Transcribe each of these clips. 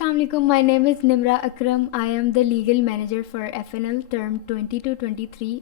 Assalamu alaikum. My name is Nimra Akram. I am the legal manager for FNL term 22-23.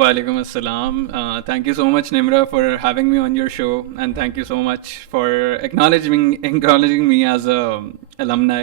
Walaikum assalam. Thank you so much, Nimra, for having me on your show, and thank you so much for acknowledging me as a alumni.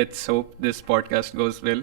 let's hope this podcast goes well.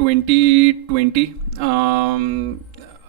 2020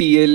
TL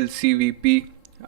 LCVP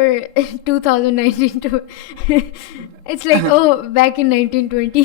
or 2019 to it's like oh back in 1920.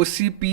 OCP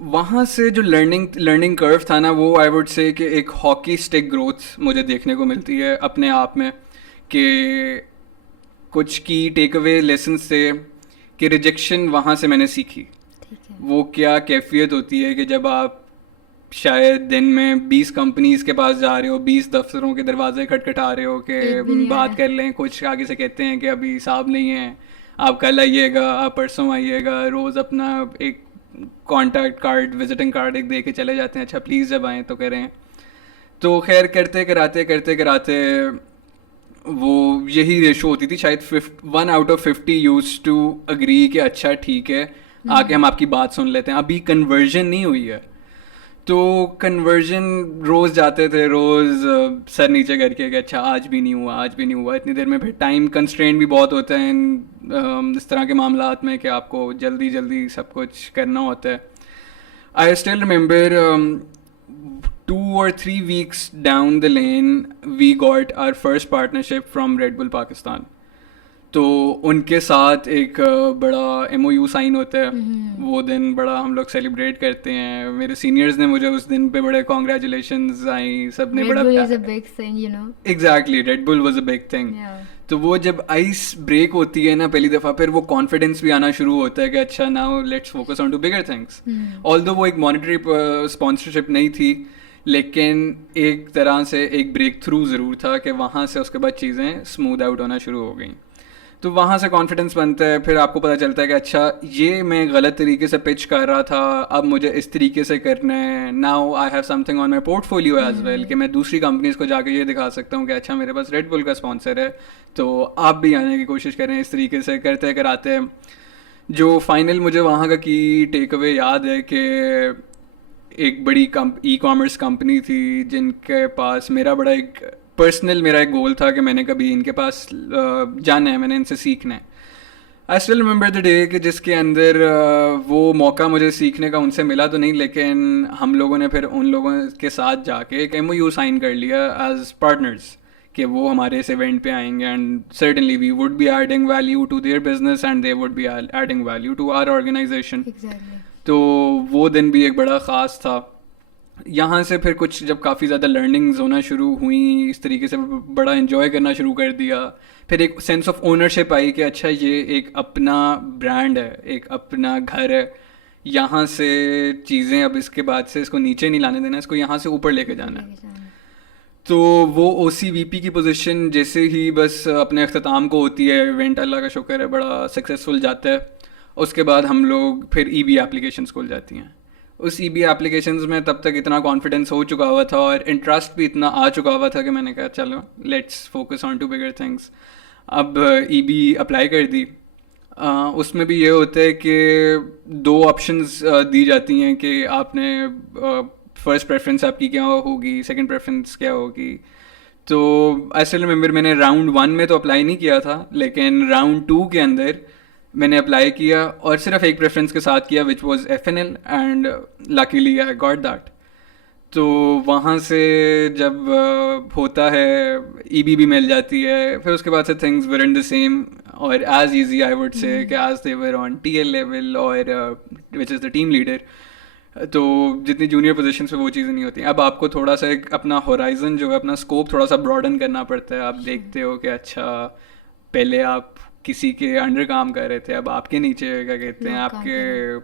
وہاں سے جو learning curve تھا نا, وہ I would say کہ ایک hockey stick growth مجھے دیکھنے کو ملتی ہے اپنے آپ میں, کہ کچھ کی ٹیک اوے لیسنس تھے کہ ریجیکشن وہاں سے میں نے سیکھی. وہ کیا کیفیت ہوتی ہے کہ جب آپ شاید دن میں 20 کمپنیز کے پاس جا رہے ہو, 20 دفتروں کے دروازے کھٹکھٹا رہے ہو کہ بات کر لیں, کچھ آگے سے کہتے ہیں کہ ابھی صاحب نہیں ہیں, آپ کل آئیے گا, آپ پرسوں آئیے گا, روز اپنا ایک کانٹیکٹ کارڈ, وزٹنگ کارڈ ایک دے کے چلے جاتے ہیں, اچھا پلیز جب آئیں تو کریں. تو خیر کرتے کراتے وہ یہی ریشو ہوتی تھی, شاید 1 out of 50 use to agree کہ اچھا ٹھیک ہے آ کے ہم آپ کی بات سن لیتے ہیں. ابھی کنورژن نہیں ہوئی ہے, تو کنورژن روز جاتے تھے, روز سر نیچے کر کے کہ اچھا آج بھی نہیں ہوا. اتنی دیر میں پھر ٹائم کنسٹرینٹ بھی بہت ہوتا ہے اس طرح کے معاملات میں کہ آپ کو جلدی سب کچھ کرنا ہوتا ہے. I still remember 2 or 3 weeks down the lane we got our first partnership from Red Bull Pakistan. تو ان کے ساتھ ایک بڑا ایم او یو سائن ہوتا ہے. وہ دن بڑا ہم لوگ سیلیبریٹ کرتے ہیں. میرے سینئرز نے مجھے اس دن پہ بڑے کانگریچولیشنز آئیں, سب نے بڑا exactly Red Bull was a big thing. تو وہ جب آئس بریک ہوتی ہے نا پہلی دفعہ, پھر وہ کانفیڈینس بھی آنا شروع ہوتا ہے کہ اچھا now let's focus on to bigger things. Although وہ ایک مانیٹری اسپانسرشپ نہیں تھی, لیکن ایک طرح سے ایک بریک تھرو ضرور تھا کہ وہاں سے اس کے بعد چیزیں اسموتھ آؤٹ ہونا شروع ہو گئیں. تو وہاں سے کانفیڈنس بنتا ہے, پھر آپ کو پتہ چلتا ہے کہ اچھا یہ میں غلط طریقے سے پچ کر رہا تھا, اب مجھے اس طریقے سے کرنا ہے. Now I have something on my portfolio as well, کہ میں دوسری کمپنیز کو جا کے یہ دکھا سکتا ہوں کہ اچھا میرے پاس ریڈ بل کا اسپانسر ہے, تو آپ بھی آنے کی کوشش کریں. اس طریقے سے کرتے کراتے جو فائنل مجھے وہاں کا کی ٹیک اوے یاد ہے کہ ایک بڑی ای کامرس کمپنی تھی جن کے پاس میرا ایک گول تھا کہ میں نے کبھی ان کے پاس جانا ہے, میں نے ان سے سیکھنا ہے. I still remember the day کہ جس کے اندر وہ موقع مجھے سیکھنے کا ان سے ملا تو نہیں, لیکن ہم لوگوں نے پھر ان لوگوں کے ساتھ جا کے ایک ایم او یو سائن کر لیا ایز پارٹنرز کہ وہ ہمارے اس ایونٹ پہ آئیں گے, and certainly we would be adding value to their business and they would be adding value to our organization. تو وہ دن بھی ایک بڑا خاص تھا. یہاں سے پھر کچھ جب کافی زیادہ لرننگز ہونا شروع ہوئیں, اس طریقے سے بڑا انجوائے کرنا شروع کر دیا. پھر ایک سینس آف اونرشپ آئی کہ اچھا یہ ایک اپنا برانڈ ہے, ایک اپنا گھر ہے, یہاں سے چیزیں اب اس کے بعد سے اس کو نیچے نہیں لانے دینا, اس کو یہاں سے اوپر لے کے جانا ہے. تو وہ او سی وی پی کی پوزیشن جیسے ہی بس اپنے اختتام کو ہوتی ہے, ایونٹ اللہ کا شکر ہے بڑا سکسیزفل جاتا ہے. اس کے بعد ہم لوگ پھر ای بی اپلیکیشنس کھول جاتی ہیں. اس ای بی اپلیکیشنز میں تب تک اتنا کانفیڈنس ہو چکا ہوا تھا اور انٹرسٹ بھی اتنا آ چکا ہوا تھا کہ میں نے کہا چلو let's focus on to bigger things. اب ای بی اپلائی کر دی. اس میں بھی یہ ہوتا ہے کہ 2 آپشنز دی جاتی ہیں کہ آپ نے فرسٹ پریفرنس آپ کی کیا ہوگی, سیکنڈ پریفرنس کیا ہوگی. تو آئی اسٹل ریممبر میں نے راؤنڈ 1 میں تو اپلائی نہیں کیا تھا, لیکن راؤنڈ 2 کے اندر میں نے اپلائی کیا اور صرف ایک پریفرنس کے ساتھ کیا which was FNL, and luckily I got that. تو وہاں سے جب ہوتا ہے ای بی بھی مل جاتی ہے, پھر اس کے بعد سے things were in the same اور as easy I would say کہ as they were on T L level اور which is the team leader. تو جتنی جونیئر پوزیشنس پہ وہ چیزیں نہیں ہوتی. اب آپ کو تھوڑا سا ایک اپنا ہورائزن جو ہے, اپنا اسکوپ تھوڑا سا براڈن کرنا پڑتا ہے. آپ دیکھتے ہو کہ اچھا پہلے آپ کسی کے انڈر کام کر رہے تھے, اب آپ کے نیچے کیا کہتے ہیں آپ کے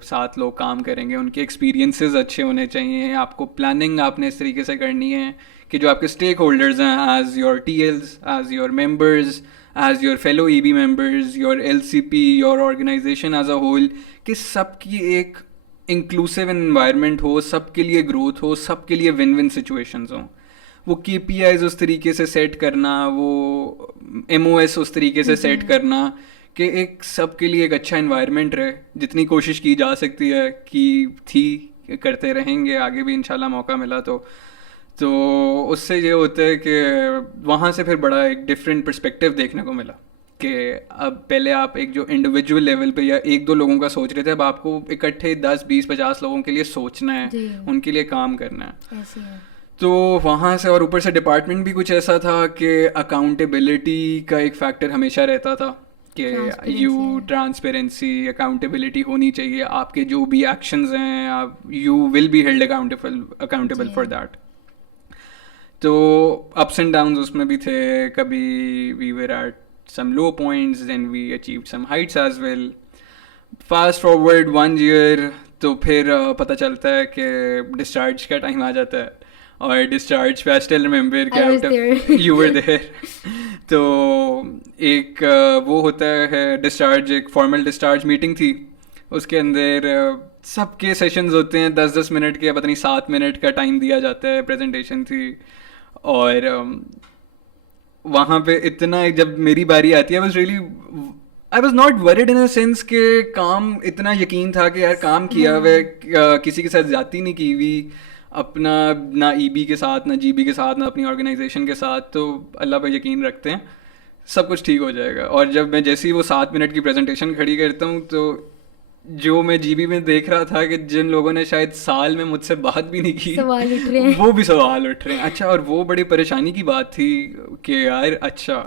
ساتھ لوگ کام کریں گے, ان کے ایکسپیرینسز اچھے ہونے چاہیے. آپ کو پلاننگ آپ نے اس طریقے سے کرنی ہے کہ جو آپ کے اسٹیک ہولڈرز ہیں as your T Ls, as your members, as your fellow E B members, your L C P, your organization as a whole, کہ سب کی ایک انکلوسیو انوائرمنٹ ہو, سب کے لیے گروتھ ہو, سب کے لیے ون ون سچویشنز ہوں. وہ کے پی آئیز اس طریقے سے سیٹ کرنا, وہ ایم او ایس اس طریقے سے سیٹ کرنا کہ ایک سب کے لیے ایک اچھا انوائرمنٹ رہے. جتنی کوشش کی جا سکتی ہے کی کرتے رہیں گے, آگے بھی انشاءاللہ موقع ملا تو اس سے یہ ہوتا ہے کہ وہاں سے پھر بڑا ایک ڈفرینٹ پرسپیکٹیو دیکھنے کو ملا کہ اب پہلے آپ ایک جو انڈیویجول لیول پہ یا 1-2 لوگوں کا سوچ رہے تھے, اب آپ کو اکٹھے 10, 20, 50 لوگوں کے لیے سوچنا ہے, ان کے لیے کام کرنا ہے. تو وہاں سے اور اوپر سے ڈپارٹمنٹ بھی کچھ ایسا تھا کہ اکاؤنٹیبلٹی کا ایک فیکٹر ہمیشہ رہتا تھا کہ یو ٹرانسپیرنسی اکاؤنٹیبلٹی ہونی چاہیے, آپ کے جو بھی ایکشنز ہیں آپ you will be held accountable for that. تو اپس اینڈ ڈاؤنز اس میں بھی تھے, کبھی we were at some low points then we achieved some heights as well. Fast forward 1 year تو پھر پتہ چلتا ہے کہ ڈسچارج کا ٹائم آ جاتا ہے, اور ڈسچارج پہ آئی اسٹل ریممبر کہ یو ور دیئر. تو ایک وہ ہوتا ہے ڈسچارج, ایک فارمل ڈسچارج میٹنگ تھی, اس کے اندر سب کے سیشنز ہوتے ہیں 10-10 منٹ کے, پتہ نہیں 7 منٹ کا ٹائم دیا جاتا ہے, پریزنٹیشن تھی. اور وہاں پہ اتنا جب میری باری آتی ہے I was not worried in a sense کہ کام اتنا یقین تھا کہ یار کام کیا ہوا ہے, کسی کے ساتھ زیادتی نہیں کی ہوئی, اپنا نہ ای بی کے ساتھ نہ جی بی کے ساتھ نہ اپنی آرگنائزیشن کے ساتھ, تو اللہ پہ یقین رکھتے ہیں سب کچھ ٹھیک ہو جائے گا. اور جب میں جیسے ہی وہ 7 منٹ کی پریزنٹیشن کھڑی کرتا ہوں, تو جو میں جی بی میں دیکھ رہا تھا کہ جن لوگوں نے شاید سال میں مجھ سے بات بھی نہیں کی, وہ بھی سوال اٹھ رہے ہیں. اچھا, اور وہ بڑی پریشانی کی بات تھی کہ یار اچھا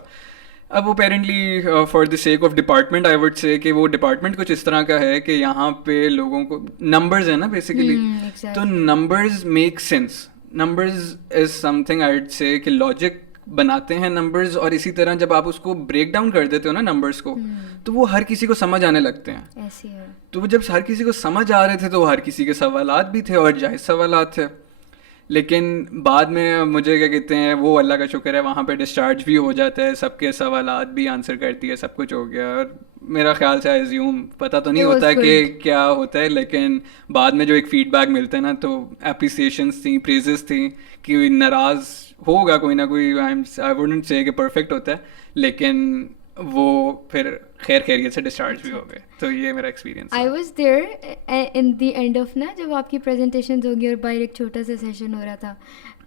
اب apparently for the sake of department I would say کہ وہ ڈپارٹمنٹ کچھ اس طرح کا ہے کہ یہاں پہ لوگوں کو نمبرز ہیں نا بیسیکلی, تو numbers make sense. Numbers is some thing I would say کہ لاجک بناتے ہیں نمبرز, اور اسی طرح جب آپ اس کو بریک ڈاؤن کر دیتے ہو نا نمبرز کو, تو وہ ہر کسی کو سمجھ آنے لگتے ہیں. تو جب ہر کسی کو سمجھ آ رہے تھے تو ہر کسی کے سوالات بھی تھے, اور جائز سوالات تھے. لیکن بعد میں مجھے کیا کہتے ہیں, وہ اللہ کا شکر ہے وہاں پہ ڈسچارج بھی ہو جاتا ہے, سب کے سوالات بھی آنسر کرتی ہے, سب کچھ ہو گیا. اور میرا خیال سے ایزیوم پتہ تو نہیں ہوتا ہے کہ کیا ہوتا ہے, لیکن بعد میں جو ایک فیڈ بیک ملتا ہے نا, تو اپریسیشنس تھیں, پریزز تھیں کہ ناراض ہوگا کوئی نہ کوئی, آئی ووڈنٹ سے کہ پرفیکٹ ہوتا ہے, لیکن وہ پھر خیر خیریت سے ڈسچارج بھی ہو گئے. تو یہ میرا experience. I was there in the end of نا, جب آپ کی پریزنٹیشنز ہوگی اور باہر ایک چھوٹا سا سیشن ہو رہا تھا.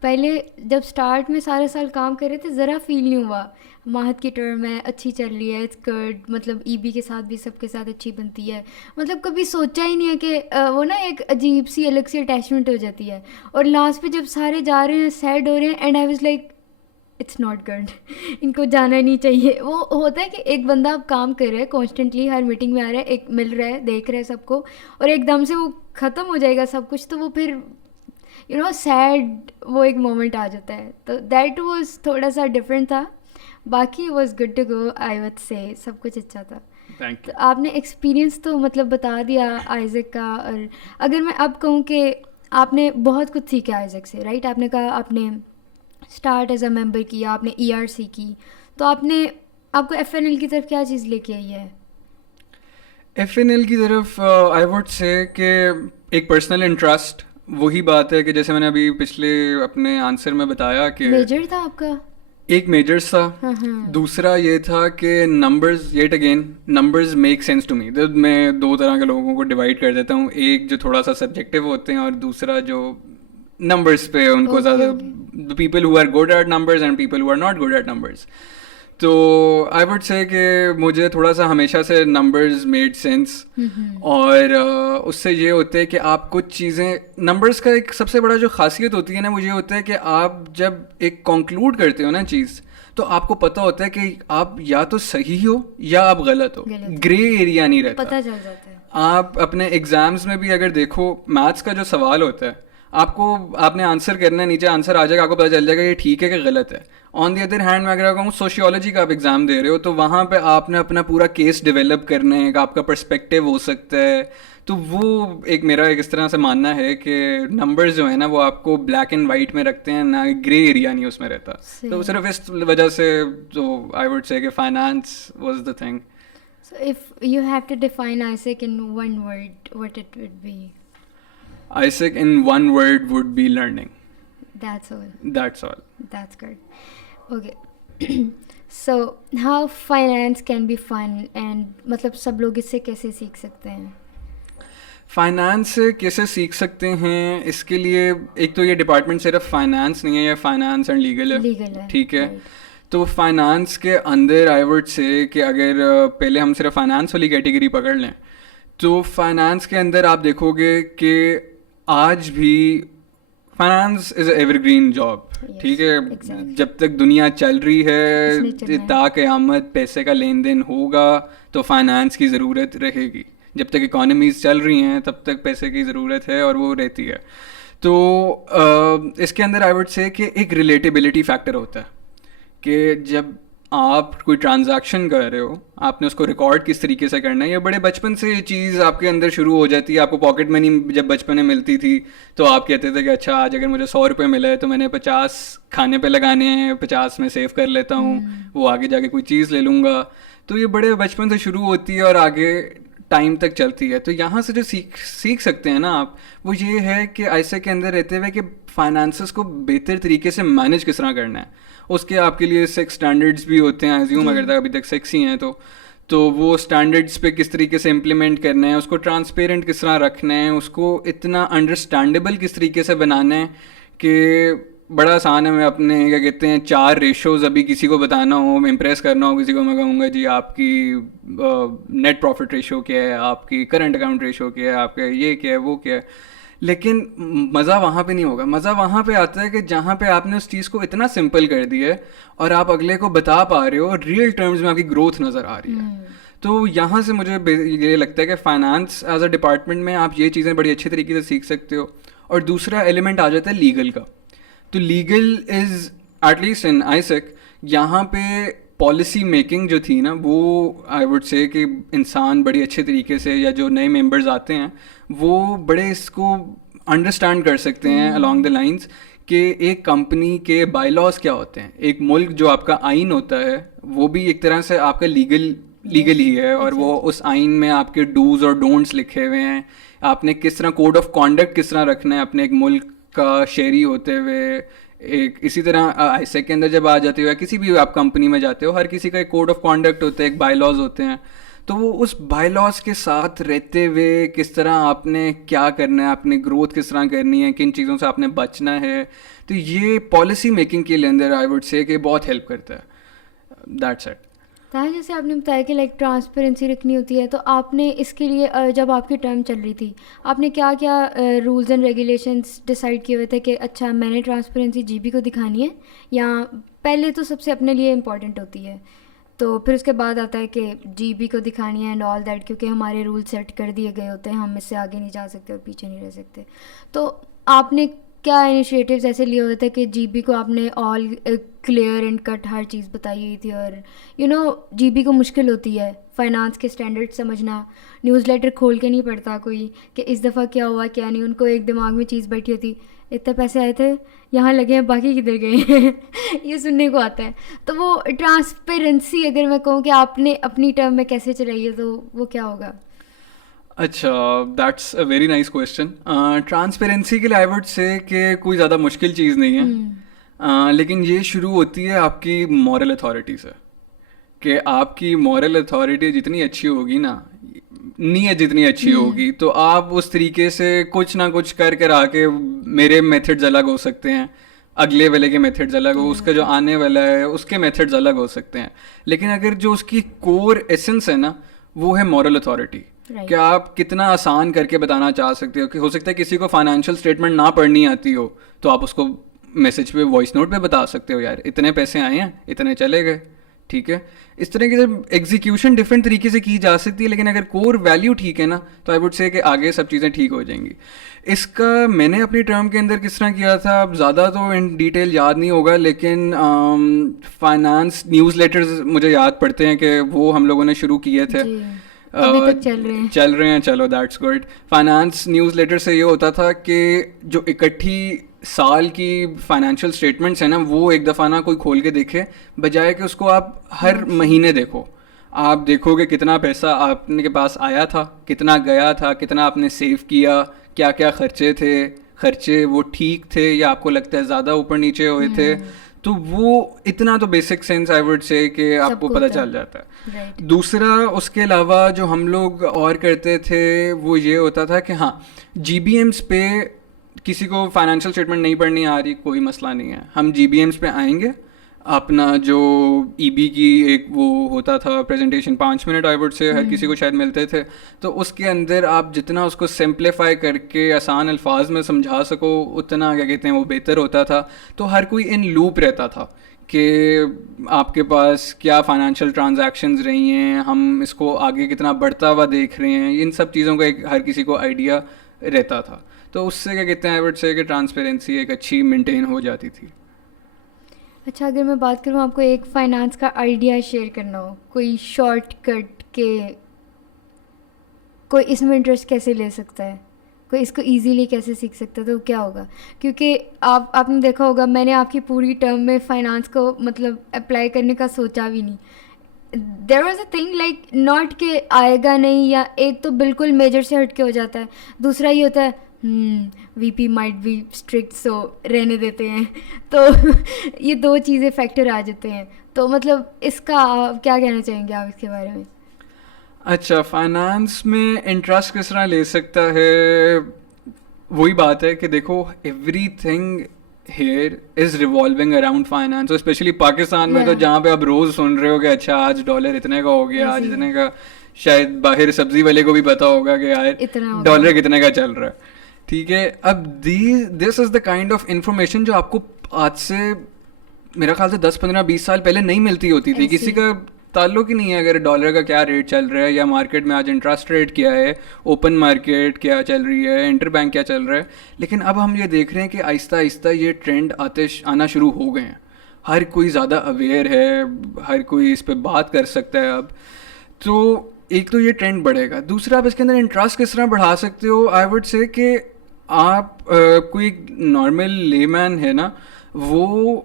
پہلے جب اسٹارٹ میں سارا سال کام کر رہے تھے ذرا فیل نہیں ہوا, ماہد کی ٹرم ہے, اچھی چل رہی ہے, اٹس گڈ, مطلب ای بی کے ساتھ بھی سب کے ساتھ اچھی بنتی ہے, مطلب کبھی سوچا ہی نہیں ہے کہ وہ نا ایک عجیب سی الگ سی اٹیچمنٹ ہو جاتی ہے. اور لاسٹ پہ جب سارے جا رہے ہیں سیڈ ہو رہے ہیں, and I was like it's not good, ان کو جانا نہیں چاہیے. وہ ہوتا ہے کہ ایک بندہ اب کام کر رہا ہے کانسٹنٹلی, ہر میٹنگ میں آ رہا ہے, ایک مل رہا ہے, دیکھ رہا ہے سب کو, اور ایک دم سے وہ ختم ہو جائے گا سب کچھ, تو وہ پھر یو نو سیڈ وہ ایک مومنٹ آ جاتا ہے. تو دیٹ واز تھوڑا سا ڈفرینٹ تھا. باقی was good to go, I would say سب کچھ اچھا تھا. تو آپ نے ایکسپیرئنس تو مطلب بتا دیا آئزک کا. اور اگر میں اب کہوں کہ آپ نے بہت کچھ سیکھا آئزک سے, رائٹ, آپ نے کہا آپ نے اسٹارٹ ایز اے ممبر کیا, آپ نے ای آر سی کی, تو آپ کو ایف این ایل کی طرف کیا چیز لے کے آئی ہے؟ ایف این ایل کی طرف آئی وڈ سے کہ ایک پرسنل انٹرسٹ, وہی بات ہے کہ جیسے میں نے ابھی پچھلے اپنے آنسر میں بتایا کہ میجر تھا آپ کا, ایک میجرس تھا. دوسرا یہ تھا کہ numbers, yet again numbers make sense to me. میں 2 طرح کے لوگوں کو ڈیوائڈ کر دیتا ہوں, ایک جو تھوڑا سا سبجیکٹو ہوتے ہیں, اور دوسرا جو نمبرز پہ ان کو زیادہ, people who are good at numbers and people who are not good at numbers. تو آئی وڈ سے کہ مجھے تھوڑا سا ہمیشہ سے نمبرز میڈ سینس. اور اس سے یہ ہوتا ہے کہ آپ کچھ چیزیں, نمبرز کا ایک سب سے بڑا جو خاصیت ہوتی ہے نا, وہ یہ ہوتا ہے کہ آپ جب ایک کنکلوڈ کرتے ہو نا چیز, تو آپ کو پتہ ہوتا ہے کہ آپ یا تو صحیح ہو یا آپ غلط ہو, گرے ایریا نہیں رہتا, پتہ چل جاتا ہے. آپ اپنے ایگزامز میں بھی اگر دیکھو, میتھس کا جو سوال ہوتا ہے, آپ نے آنسر کرنا ہے, نیچے آنسر آ جائے گا, آپ کو پتہ چل جائے گا یہ ٹھیک ہے کہ غلط ہے. آن دی ادر ہینڈ میں اگر کہوں سوشیولوجی کا آپ ایگزام دے رہے ہو, تو وہاں پہ آپ نے اپنا پورا کیس ڈیولپ کرنا ہے, آپ کا پرسپیکٹیو ہو سکتا ہے. تو وہ ایک میرا ایک اس طرح سے ماننا ہے کہ نمبرز جو ہیں نا, وہ آپ کو بلیک اینڈ وائٹ میں رکھتے ہیں, نہ گرے ایریا نہیں اس میں رہتا. تو صرف اس وجہ سے تو آئی وڈ سے کہ finance was the thing. So if you have to define Isaac in one word, what it would be? Isaac in one word would be learning. That's all. That's all. That's good. Okay. So how finance can be fun, and مطلب سب لوگ اس سے کیسے سیکھ سکتے ہیں؟ Finance سے کیسے سیکھ سکتے ہیں, اس کے لیے ایک تو یہ ڈپارٹمنٹ صرف فائنانس نہیں ہے, یہ فائنانس اینڈ لیگل ہے, ٹھیک ہے. تو فائنانس کے اندر آئی وڈ سے کہ اگر پہلے ہم صرف فائنانس والی کیٹیگری پکڑ لیں, تو فائنانس کے اندر آپ دیکھو گے کہ آج بھی finance is a ever green job. ٹھیک ہے, جب تک دنیا چل رہی ہے تا قیامت پیسے کا لین دین ہوگا تو فائنانس کی ضرورت رہے گی. جب تک اکانومیز چل رہی ہیں تب تک پیسے کی ضرورت ہے اور وہ رہتی ہے. تو اس کے اندر آئی وڈ سے کہ ایک ریلیٹیبلٹی فیکٹر ہوتا ہے کہ جب آپ کوئی ٹرانزیکشن کر رہے ہو آپ نے اس کو ریکارڈ کس طریقے سے کرنا ہے. یہ بڑے بچپن سے یہ چیز آپ کے اندر شروع ہو جاتی ہے. آپ کو پاکٹ منی جب بچپن میں ملتی تھی تو آپ کہتے تھے کہ اچھا آج اگر مجھے 100 روپے ملے تو میں نے 50 کھانے پہ لگانے ہیں, 50 میں سیو کر لیتا ہوں, وہ آگے جا کے کوئی چیز لے لوں گا. تو یہ بڑے بچپن سے شروع ہوتی ہے اور آگے ٹائم تک چلتی ہے. تو یہاں سے جو سیکھ سکتے ہیں نا آپ وہ یہ ہے کہ ایسے کے اندر رہتے ہوئے کہ فائنانسز کو بہتر طریقے سے مینیج کس طرح کرنا ہے. اس کے آپ کے لیے 6 اسٹینڈرڈس بھی ہوتے ہیں ایزیوم, اگر تک ابھی تک 6 ہی ہیں تو وہ اسٹینڈرڈس پہ کس طریقے سے امپلیمنٹ کرنا ہے, اس کو ٹرانسپیرنٹ کس طرح رکھنا ہے, اس کو اتنا انڈرسٹینڈیبل کس طریقے سے بنانا ہے کہ بڑا آسان ہے. میں اپنے کیا کہتے ہیں 4 ریشوز ابھی کسی کو بتانا ہو, امپریس کرنا ہو کسی کو, میں کہوں گا جی آپ کی نیٹ پروفٹ ریشو کیا ہے, آپ کی کرنٹ اکاؤنٹ ریشو کیا ہے, آپ کا یہ کیا ہے, وہ کیا ہے. لیکن مزہ وہاں پہ نہیں ہوگا. مزہ وہاں پہ آتا ہے کہ جہاں پہ آپ نے اس چیز کو اتنا سمپل کر دیا ہے اور آپ اگلے کو بتا پا رہے ہو اور ریئل ٹرمز میں آپ کی گروتھ نظر آ رہی ہے. تو یہاں سے مجھے یہ لگتا ہے کہ فائنانس ایز اے ڈپارٹمنٹ میں آپ یہ چیزیں بڑی اچھے طریقے سے سیکھ سکتے ہو. اور دوسرا ایلیمنٹ آ جاتا ہے لیگل کا. تو لیگل از ایٹ لیسٹ ان آئیسیک یہاں پہ پالیسی میکنگ جو تھی نا وہ آئی وڈ سے کہ انسان بڑی اچھے طریقے سے یا جو نئے ممبرز آتے ہیں وہ بڑے اس کو انڈرسٹینڈ کر سکتے ہیں along the lines کہ ایک کمپنی کے بائی لاز کیا ہوتے ہیں. ایک ملک جو آپ کا آئین ہوتا ہے وہ بھی ایک طرح سے آپ کا لیگل ہی ہے, اور وہ اس آئین میں آپ کے ڈوز اور ڈونٹس لکھے ہوئے ہیں. آپ نے کس طرح کوڈ آف کانڈکٹ کس طرح رکھنا ہے اپنے ایک ملک کا شہری ہوتے ہوئے. ایک اسی طرح ایسے کے اندر جب آ جاتے ہو یا کسی بھی آپ کمپنی میں جاتے ہو ہر کسی کا ایک کوڈ آف کانڈکٹ ہوتا ہے, ایک بائی لاز ہوتے ہیں. تو وہ اس بائی لاز کے ساتھ رہتے ہوئے کس طرح آپ نے کیا کرنا ہے, آپ نے گروتھ کس طرح کرنی ہے, کن چیزوں سے آپ نے بچنا ہے. تو یہ پالیسی میکنگ کے اندر آئی وڈ سے کہ بہت ہیلپ کرتا ہے. That's it. جیسے آپ نے بتایا کہ لائک ٹرانسپیرنسی رکھنی ہوتی ہے, تو آپ نے اس کے لیے جب آپ کی ٹرم چل رہی تھی آپ نے کیا کیا رولز اینڈ ریگولیشنس ڈیسائیڈ کیے ہوئے تھے کہ اچھا میں نے ٹرانسپیرنسی جی بی کو دکھانی ہے, یا پہلے تو سب سے اپنے لیے امپورٹنٹ ہوتی ہے تو پھر اس کے بعد آتا ہے کہ جی بی کو دکھانی ہے اینڈ آل دیٹ, کیونکہ ہمارے رول سیٹ کر دیے گئے ہوتے ہیں, ہم اس سے آگے نہیں جا سکتے اور پیچھے نہیں رہ سکتے. تو آپ نے کیا انیشیٹیوز ایسے لیے ہوئے تھے کہ جی بی کو آپ نے آل کلیئر اینڈ کٹ ہر چیز بتائی ہوئی تھی؟ اور جی بی کو مشکل ہوتی ہے فائنانس کے اسٹینڈرڈ سمجھنا, نیوز لیٹر کھول کے نہیں پڑھتا کوئی کہ اس دفعہ کیا ہوا کیا نہیں, ان کو ایک دماغ میں چیز بیٹھی ہوتی اتنے پیسے آئے تھے یہاں لگے ہیں باقی کدھر گئے ہیں یہ سننے کو آتا ہے. تو وہ ٹرانسپیرنسی اگر میں کہوں کہ آپ نے اپنی ٹرم میں کیسے چلائی ہے تو وہ کیا ہوگا؟ اچھا, that's a very nice question. Transparency کے لیے آئی وڈ سے کہ کوئی زیادہ مشکل چیز نہیں ہے, لیکن یہ شروع ہوتی ہے آپ کی مورل اتھارٹی سے. کہ آپ کی مورل اتھارٹی جتنی اچھی ہوگی نا, نیت جتنی اچھی ہوگی, تو آپ اس طریقے سے کچھ نہ کچھ کر آ کے میرے میتھڈز الگ ہو سکتے ہیں, اگلے والے کے میتھڈز الگ ہو, اس کا جو آنے والا ہے اس کے میتھڈز الگ ہو سکتے ہیں. لیکن اگر جو اس کی کور ایسنس ہے نا وہ ہے مورل اتھارٹی. کہ آپ کتنا آسان کر کے بتانا چاہ سکتے ہو کہ ہو سکتا ہے کسی کو فائنینشیل اسٹیٹمنٹ نہ پڑھنی آتی ہو تو آپ اس کو میسج پہ وائس نوٹ پہ بتا سکتے ہو یار اتنے پیسے آئے ہیں اتنے چلے گئے, ٹھیک ہے. اس طرح کی ایگزیکیوشن ڈفرینٹ طریقے سے کی جا سکتی ہے, لیکن اگر کور ویلیو ٹھیک ہے نا تو آئی وڈ سے کہ آگے سب چیزیں ٹھیک ہو جائیں گی. اس کا میں نے اپنی ٹرم کے اندر کس طرح کیا تھا اب زیادہ تو ان ڈیٹیل یاد نہیں ہوگا, لیکن فائنانس نیوز لیٹرز مجھے یاد پڑتے ہیں کہ وہ ہم لوگوں نے شروع کیے تھے, چل رہے ہیں. چلو that's good. Finance newsletter سے یہ ہوتا تھا کہ جو اکٹھی سال کی فائنینشیل اسٹیٹمنٹس ہیں نا وہ ایک دفعہ نہ کوئی کھول کے دیکھے, بجائے کہ اس کو آپ ہر مہینے دیکھو. آپ دیکھو کہ کتنا پیسہ آپ کے پاس آیا تھا, کتنا گیا تھا, کتنا آپ نے سیو کیا, کیا کیا خرچے تھے, خرچے وہ ٹھیک تھے یا آپ کو لگتا ہے زیادہ اوپر نیچے ہوئے تھے. تو وہ اتنا تو basic sense I would say کہ آپ کو پتہ چل جاتا ہے. دوسرا اس کے علاوہ جو ہم لوگ اور کرتے تھے وہ یہ ہوتا تھا کہ ہاں جی بی ایمس پہ کسی کو فائنینشیل اسٹیٹمنٹ نہیں پڑھنی آ رہی کوئی مسئلہ نہیں ہے, ہم جی بی ایمس پہ آئیں گے, اپنا جو ای بی کی ایک وہ ہوتا تھا پریزنٹیشن 5 منٹ آئی وڈ سے ہر کسی کو شاید ملتے تھے, تو اس کے اندر آپ جتنا اس کو سمپلیفائی کر کے آسان الفاظ میں سمجھا سکو اتنا کیا کہتے ہیں وہ بہتر ہوتا تھا. تو ہر کوئی ان لوپ رہتا تھا کہ آپ کے پاس کیا فائنینشیل ٹرانزیکشنز رہی ہیں, ہم اس کو آگے کتنا بڑھتا ہوا دیکھ رہے ہیں, ان سب چیزوں کا ایک ہر کسی کو آئیڈیا رہتا تھا. تو اس سے کیا کہتے ہیں آئی وڈ سے کہ ٹرانسپیرنسی ایک اچھی مینٹین ہو جاتی تھی. اچھا, اگر میں بات کروں آپ کو ایک فائنانس کا آئیڈیا شیئر کرنا ہو, کوئی شارٹ کٹ کے کوئی اس میں انٹرسٹ کیسے لے سکتا ہے, کوئی اس کو ایزیلی کیسے سیکھ سکتا ہے, تو کیا ہوگا؟ کیونکہ آپ نے دیکھا ہوگا میں نے آپ کی پوری ٹرم میں فائنانس کو مطلب اپلائی کرنے کا سوچا بھی نہیں. There was a thing like not کہ آئے گا نہیں, یا ایک تو بالکل میجر سے ہٹ کے ہو جاتا ہے, دوسرا یہ ہوتا ہے وی پی مائٹ بی اسٹرکٹ سو رہنے دیتے ہیں. تو یہ دو چیزیں فیکٹر آ جاتے ہیں. تو مطلب اس کا کیا کہنا چاہیں گے آپ اس کے بارے میں؟ اچھا, فائنانس میں انٹرسٹ کس طرح لے سکتا ہے, وہی بات ہے کہ دیکھو every thing here is revolving around finance, اور اسپیشلی پاکستان میں تو جہاں پہ آپ روز سن رہے ہو کہ اچھا آج ڈالر اتنے کا ہو گیا, آج اتنے کا, شاید باہر سبزی والے کو بھی پتا ہوگا کہ یار ڈالر کتنے کا چل رہا ہے. ٹھیک ہے, اب دس از دا کائنڈ آف انفارمیشن جو آپ کو آج سے میرا خیال سے 10-15-20 سال پہلے نہیں ملتی ہوتی تھی. کسی کا تعلق ہی نہیں ہے اگر ڈالر کا کیا ریٹ چل رہا ہے, یا مارکیٹ میں آج انٹرسٹ ریٹ کیا ہے, اوپن مارکیٹ کیا چل رہی ہے, انٹر بینک کیا چل رہا ہے. لیکن اب ہم یہ دیکھ رہے ہیں کہ آہستہ آہستہ یہ ٹرینڈ آنا شروع ہو گئے ہیں. ہر کوئی زیادہ اویئر ہے, ہر کوئی اس پہ بات کر سکتا ہے اب. تو ایک تو یہ ٹرینڈ بڑھے گا. دوسرا آپ اس کے اندر انٹرسٹ کس طرح بڑھا سکتے ہو, آئی وڈ سے کہ آپ کوئی نارمل لے مین ہے نا, وہ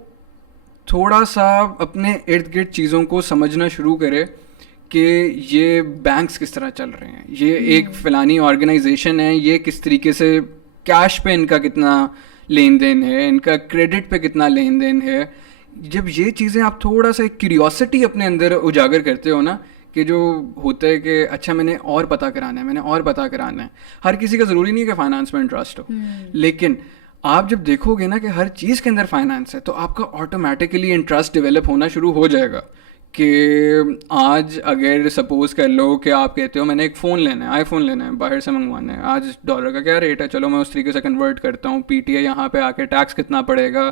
تھوڑا سا اپنے ارد گرد چیزوں کو سمجھنا شروع کرے کہ یہ بینکس کس طرح چل رہے ہیں, یہ ایک فلانی آرگنائزیشن ہے, یہ کس طریقے سے کیش پہ ان کا کتنا لین دین ہے, ان کا کریڈٹ پہ کتنا لین دین ہے. جب یہ چیزیں آپ تھوڑا سا کیوریوسٹی اپنے اندر اجاگر کرتے ہو نا, کہ جو ہوتا ہے کہ اچھا میں نے اور پتہ کرانا ہے, میں نے اور پتہ کرانا ہے. ہر کسی کا ضروری نہیں ہے کہ فائنانس میں انٹرسٹ ہو, لیکن آپ جب دیکھو گے نا کہ ہر چیز کے اندر فائنانس ہے, تو آپ کا آٹومیٹیکلی انٹرسٹ ڈیولپ ہونا شروع ہو جائے گا. کہ آج اگر سپوز کر لو کہ آپ کہتے ہو میں نے ایک فون لینا ہے, آئی فون لینا ہے, باہر سے منگوانا ہے, آج ڈالر کا کیا ریٹ ہے, چلو میں اس طریقے سے کنورٹ کرتا ہوں, پی ٹی آئی یہاں پہ آ کے ٹیکس کتنا پڑے گا,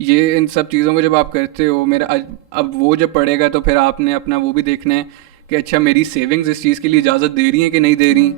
یہ ان سب چیزوں کو جب آپ کرتے ہو, میرا اب وہ جب پڑے گا تو پھر آپ نے اپنا وہ بھی دیکھنا ہے کہ اچھا میری سیونگز اس چیز کے لیے اجازت دے رہی ہیں کہ نہیں دے رہی.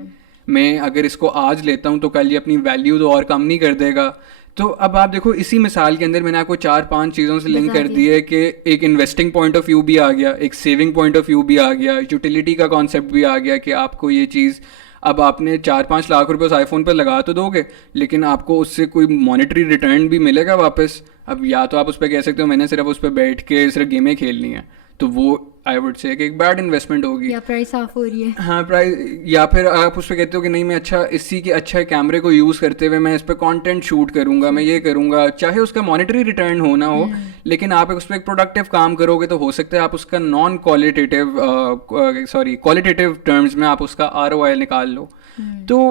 میں اگر اس کو آج لیتا ہوں تو کل یہ اپنی ویلیو تو اور کم نہیں کر دے گا. تو اب آپ دیکھو اسی مثال کے اندر میں نے آپ کو 4-5 چیزوں سے لنک کر دی ہے کہ ایک انویسٹنگ پوائنٹ آف ویو بھی آ گیا, ایک سیونگ پوائنٹ آف ویو بھی آ گیا, یوٹیلیٹی کا کانسیپٹ بھی آ گیا کہ آپ کو یہ چیز اب آپ نے 4-5 لاکھ روپے اس آئی فون پہ لگا تو دو گے, لیکن آپ کو اس سے کوئی مانیٹری ریٹرن بھی ملے گا واپس. اب یا تو آپ اس پہ کہہ سکتے ہو میں نے صرف اس پہ بیٹھ کے صرف گیمیں کھیلنی ہیں, تو وہ آئی وڈ سے کہ ایک بیڈ انویسٹمنٹ ہوگی, یا پرائس آف ہو رہی ہے. ہاں پرائز, یا پھر آپ اس پہ کہتے ہو کہ نہیں میں اچھا اسی کے اچھا کیمرے کو یوز کرتے ہوئے میں اس پہ کانٹینٹ شوٹ کروں گا, میں یہ کروں گا, چاہے اس کا مانیٹری ریٹرن ہو نہ ہو, لیکن آپ اس پہ ایک پروڈکٹیو کام کرو گے تو ہو سکتا ہے آپ اس کا نان کوالٹیٹیو ٹرمز میں آپ اس کا ROI نکال لو. تو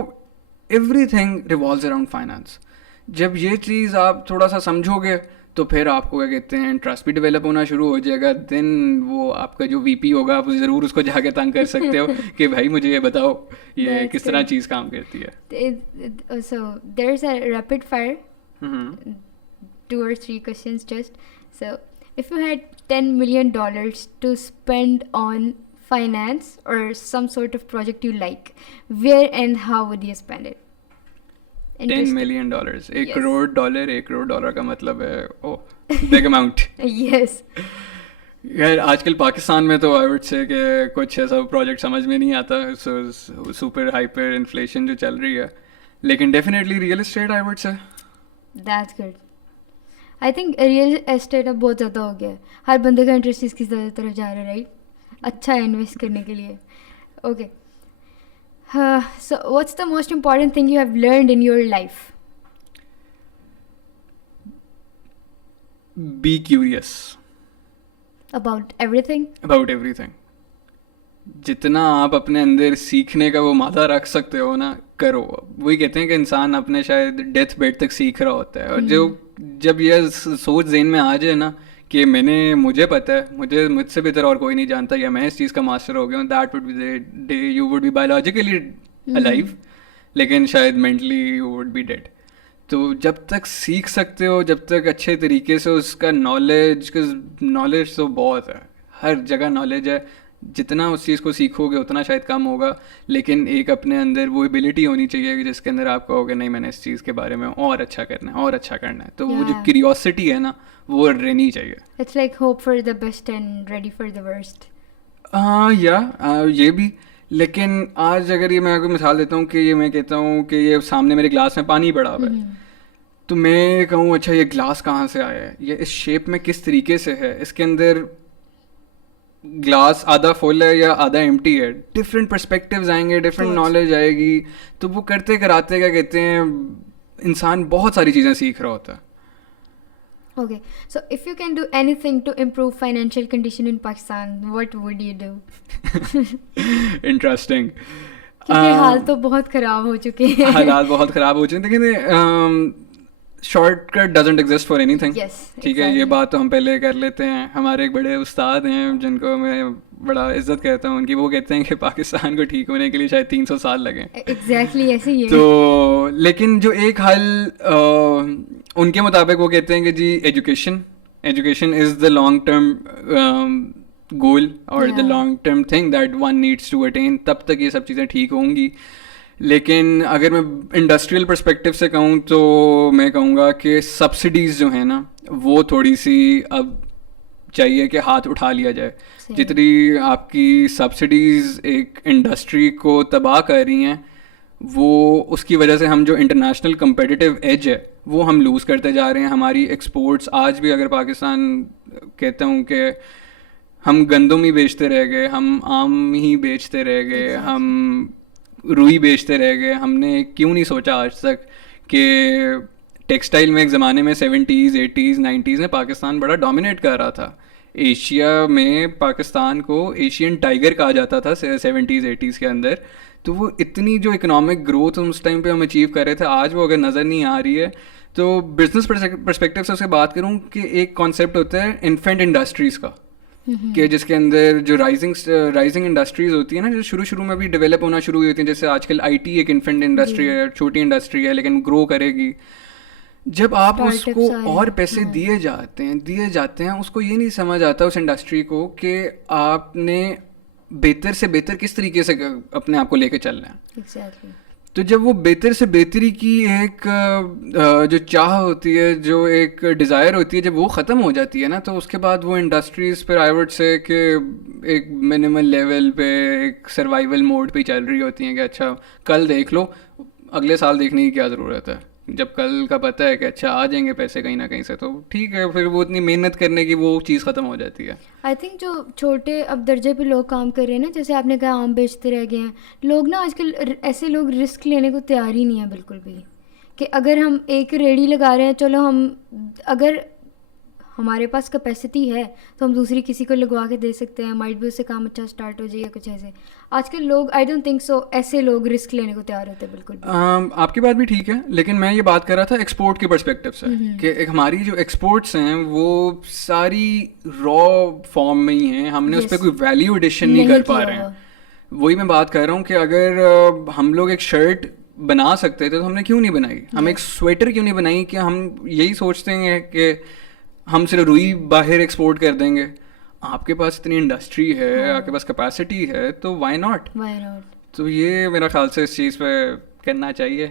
every thing revolves around finance. جب یہ چیز آپ تھوڑا سا سمجھو گے تو پھر آپ کو کیا کہتے ہیں انٹرسٹ بھی ڈیولپ ہونا شروع ہو جائے گا. دین وہ آپ کا جو وی پی ہوگا آپ ضرور اس کو جا کے تنگ کر سکتے ہو کہ بھائی مجھے یہ بتاؤ یہ کس طرح چیز کام کرتی ہے. So there's a rapid fire, 2 or 3 questions just. So if you had $10 million to spend on finance or some sort of project you like, where and how would you spend it? $10 million, $1 crore. $1 crore کا مطلب ہے big amount. یس. یار آج کل پاکستان میں تو I would say کہ کچھ ایسا پروجیکٹ سمجھ میں نہیں آتا, سپر ہائپر انفلیشن جو چل رہی ہے, لیکن definitely real state I would سے. That's good. I think real estate اب بہت زیادہ ہو گیا ہے, ہر بندے کا انٹرسٹ اس کی طرف جا رہا ہے, رائٹ, اچھا ہے انویسٹ کرنے کے لیے. Okay, so what's the most important thing you have learned in your life? Be curious. About everything? About everything. جتنا آپ اپنے اندر سیکھنے کا وہ مادہ رکھ سکتے ہو نا کرو. وہی کہتے ہیں کہ انسان اپنے شاید ڈیتھ بیڈ تک سیکھ رہا ہوتا ہے, اور جب یہ سوچ ذہن میں آ جائے نا کہ مجھے پتہ ہے مجھ سے بہتر اور کوئی نہیں جانتا یا میں اس چیز کا ماسٹر ہو گیا ہوں, that would be the day you would be biologically alive لیکن شاید mentally you would be dead. تو جب تک سیکھ سکتے ہو, جب تک اچھے طریقے سے اس کا نالج تو بہت ہے, ہر جگہ نالج ہے, جتنا اس چیز کو سیکھو گے اتنا شاید کم ہوگا, لیکن ایک اپنے اندر وہ ایبلٹی ہونی چاہیے کہ جس کے اندر آپ کہو گے نہیں میں نے اس چیز کے بارے میں اور اچھا کرنا ہے اور اچھا کرنا ہے. تو وہ جو کیوریوسٹی ہے نا وہ رہنی چاہیے. It's like hope for the best and ready for the worst. یہ بھی. لیکن آج اگر یہ میں کوئی مثال دیتا ہوں کہ یہ میں کہتا ہوں کہ یہ سامنے میرے گلاس میں پانی پڑا ہوا ہے, تو میں کہوں اچھا یہ گلاس کہاں سے آیا ہے, یہ اس شیپ میں کس طریقے سے ہے, اس کے اندر گلاس آدھا فل ہے یا آدھا ایمٹی ہے, ڈفرینٹ پرسپیکٹیوز آئیں گے, ڈفرینٹ نالج آئے گی. تو وہ کرتے کراتے کیا کہتے ہیں انسان بہت ساری چیزیں سیکھ رہا ہوتا ہے. Okay, so if you can do anything to improve financial condition in Pakistan, what would you do? Interesting. کیونکہ حال تو بہت خراب ہو چکے ہیں. حالات بہت خراب ہو چکے ہیں. دیکھیں shortcut doesn't exist for anything. ٹھیک ہے, یہ بات تو ہم پہلے کر لیتے ہیں. ہمارے ایک بڑے استاد ہیں جن کو میں بڑا عزت کرتا ہوں ان کی, وہ کہتے ہیں کہ پاکستان کو ٹھیک ہونے کے لیے شاید 300 سال لگیں. ایگزیکٹلی ایسے ہی ہے. تو لیکن جو ایک حل ان کے مطابق وہ کہتے ہیں کہ جی education is the long term goal اور the long term thing that one needs to attain, تب تک یہ سب چیزیں ٹھیک ہوں گی. لیکن اگر میں انڈسٹریل پرسپیکٹو سے کہوں تو میں کہوں گا کہ سبسڈیز جو ہیں نا وہ تھوڑی سی اب چاہیے کہ ہاتھ اٹھا لیا جائے. جتنی آپ کی سبسڈیز ایک انڈسٹری کو تباہ کر رہی ہیں, وہ اس کی وجہ سے ہم جو انٹرنیشنل کمپیٹیٹیو ایج ہے وہ ہم لوز کرتے جا رہے ہیں. ہماری ایکسپورٹس آج بھی اگر پاکستان کہتا ہوں کہ ہم گندم ہی بیچتے رہ گئے, ہم آم ہی بیچتے رہ گئے, ہم روئی بیچتے رہ گئے. ہم نے کیوں نہیں سوچا آج تک کہ ٹیکسٹائل میں ایک زمانے میں 70s 80s 90s میں پاکستان بڑا ڈومینیٹ کر رہا تھا. ایشیا میں پاکستان کو ایشین ٹائیگر کہا جاتا تھا 70s 80s کے اندر. تو وہ اتنی جو اکنامک گروتھ اس ٹائم پہ ہم اچیو کر رہے تھے, آج وہ اگر نظر نہیں آ رہی ہے. تو بزنس پرسپیکٹیو سے بات کروں کہ ایک کانسیپٹ ہوتا ہے انفینٹ انڈسٹریز کا, کہ جس کے اندر جو رائزنگ انڈسٹریز ہوتی ہیں نا, جو شروع میں بھی ڈیولپ ہونا شروع ہوئی ہوتی ہیں, جیسے آج کل آئی ٹی ایک انفینٹ انڈسٹری ہے, چھوٹی انڈسٹری ہے لیکن گرو کرے گی. جب آپ اس کو اور پیسے دیے جاتے ہیں اس کو یہ نہیں سمجھ آتا اس انڈسٹری کو کہ آپ نے بہتر سے بہتر کس طریقے سے اپنے آپ کو لے کے چل رہے ہیں. تو جب وہ بہتر سے بہتری کی ایک جو چاہ ہوتی ہے, جو ایک ڈیزائر ہوتی ہے, جب وہ ختم ہو جاتی ہے نا, تو اس کے بعد وہ انڈسٹریز پھر آئی وڈ سے کہ ایک منیمل لیول پہ ایک سروائیول موڈ پہ چل رہی ہوتی ہیں کہ اچھا کل دیکھ لو, اگلے سال دیکھنے کی کیا ضرورت ہے, جب کل کا پتہ ہے کہ اچھا آ جائیں گے پیسے کہیں نہ کہیں سے, تو ٹھیک ہے. پھر وہ اتنی محنت کرنے کی وہ چیز ختم ہو جاتی ہے. آئی تھنک جو چھوٹے اب درجے پہ لوگ کام کر رہے ہیں نا, جیسے آپ نے کہا آم بیچتے رہ گئے ہیں لوگ نا, آج کل ایسے لوگ رسک لینے کو تیار ہی نہیں ہیں بالکل بھی, کہ اگر ہم ایک ریڑھی لگا رہے ہیں, چلو ہم اگر ہمارے پاس کیپیسٹی ہے تو ہم دوسری کسی کو لگوا کے دے سکتے ہیں, مائٹ بھی اس سے کام اچھا اسٹارٹ ہو جائے یا کچھ ایسے. آج کل لوگ آئی ڈونٹ تھنک سو ایسے لوگ رسک لینے کو تیار ہوتے بالکل. آپ کی بات بھی ٹھیک ہے, لیکن میں یہ بات کر رہا تھا ایکسپورٹ کی پرسپیکٹیو سے, کہ ہماری جو ایکسپورٹس ہیں وہ ساری را فارم میں ہی ہیں, ہم نے اس پہ کوئی ویلیو ایڈیشن نہیں کر پا رہے ہیں. وہی میں بات کر رہا ہوں کہ اگر ہم لوگ ایک شرٹ بنا سکتے تھے تو ہم نے کیوں نہیں بنائی, ہم ایک سویٹر کیوں نہیں بنائی, کہ ہم یہی سوچتے ہیں کہ ہم صرف روئی باہر ایکسپورٹ کر دیں گے. آپ کے پاس اتنی انڈسٹری ہے, آپ کے پاس کیپیسٹی ہے, تو وائی ناٹ. تو یہ میرا خیال سے اس چیز پہ کرنا چاہیے.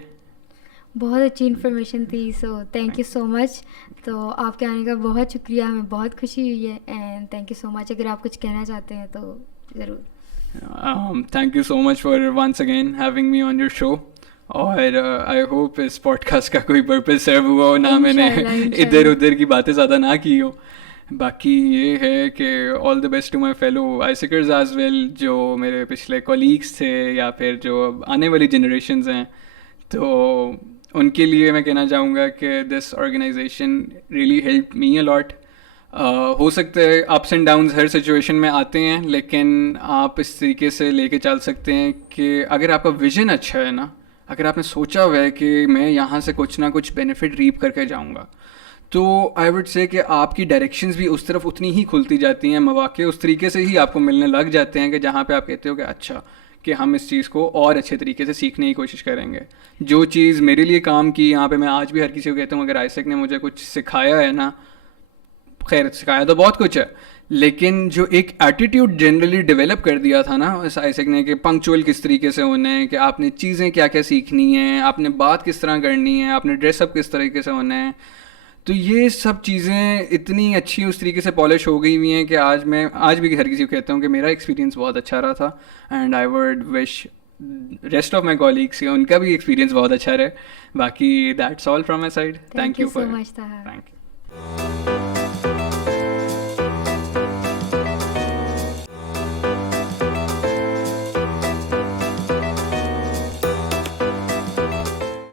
بہت اچھی انفارمیشن تھی, سو تھینک یو سو مچ. تو آپ کے آنے کا بہت شکریہ, ہمیں بہت خوشی ہوئی ہے, and thank you so much. اگر آپ کچھ کہنا چاہتے ہیں تو ضرور. Thank you so much for once again having me on your show. اور آئی ہوپ اس پوڈ کاسٹ کا کوئی پرپز سرو ہوا ہو, نہ میں نے ادھر ادھر کی باتیں زیادہ نہ کی ہوں. باقی یہ ہے کہ all the best to my fellow آئیسکرز ایز ویل, جو میرے پچھلے کولیگس تھے یا پھر جو اب آنے والی جنریشنز ہیں, تو ان کے لیے میں کہنا چاہوں گا کہ دس آرگنائزیشن ریئلی ہیلپ می اے لاٹ. ہو سکتا ہے ups and Downs Hare situation میں آتے ہیں, لیکن آپ اس طریقے سے لے کے چل سکتے ہیں کہ اگر آپ کا ویژن اچھا ہے نا, اگر آپ نے سوچا ہوا ہے کہ میں یہاں سے کچھ نہ کچھ بینیفٹ ریپ کر کے جاؤں گا, تو آئی وڈ سے کہ آپ کی ڈائریکشنز بھی اس طرف اتنی ہی کھلتی جاتی ہیں, مواقع اس طریقے سے ہی آپ کو ملنے لگ جاتے ہیں کہ جہاں پہ آپ کہتے ہو کہ اچھا کہ ہم اس چیز کو اور اچھے طریقے سے سیکھنے کی کوشش کریں گے. جو چیز میرے لیے کام کی, یہاں پہ میں آج بھی ہر کسی کو کہتا ہوں اگر آئیسیک نے مجھے کچھ سکھایا ہے نا, خیر سکھایا تو بہت کچھ ہے, لیکن جو ایک ایٹیٹیوڈ جنرلی ڈیولپ کر دیا تھا نا اس آئیسیک نے, کہ پنکچوئل کس طریقے سے ہونا ہے, کہ آپ نے چیزیں کیا کیا سیکھنی ہیں, آپ نے بات کس طرح کرنی ہے, آپ نے ڈریس اپ کس طریقے سے ہونا ہے, تو یہ سب چیزیں اتنی اچھی اس طریقے سے پالش ہو گئی ہوئی ہیں کہ آج بھی ہر کسی کو کہتا ہوں کہ میرا ایکسپیرینس بہت اچھا رہا تھا. And I would wish rest of my colleagues ان کا بھی ایکسپیرینس بہت اچھا رہے. باقی that's all from my side. Thank you so much. Thank you.